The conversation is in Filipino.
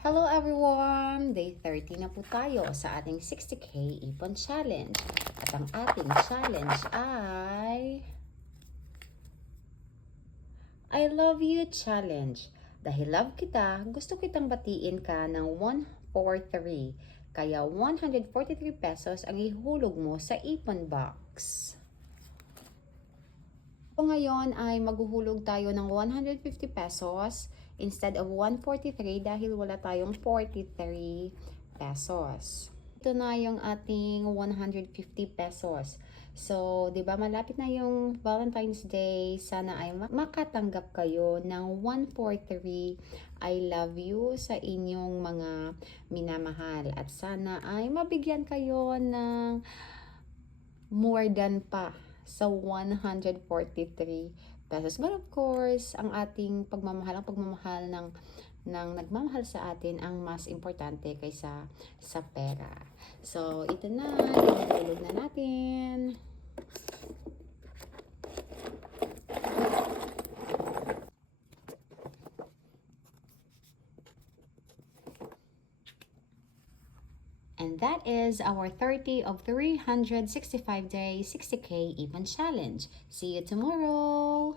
Hello everyone! Day 30 na po tayo sa ating 60K Ipon Challenge. At ang ating challenge ay I Love You Challenge. Dahil love kita, gusto kitang batiin ka ng 143. Kaya 143 pesos ang ihulog mo sa Ipon Box. Ngayon ay maghuhulog tayo ng 150 pesos instead of 143 dahil wala tayong 43 pesos. Ito na yung ating 150 pesos. So, 'di ba malapit na yung Valentine's Day, sana ay makatanggap kayo ng 143 I love you sa inyong mga minamahal at sana ay mabigyan kayo ng more than pa sa 143 pesos. But of course, ang ating pagmamahal, ang pagmamahal ng nagmamahal sa atin ang mas importante kaysa sa pera. So, ito na, ihulog na natin. And that is our 30 of 365 days 60K Ipon Challenge. See you tomorrow!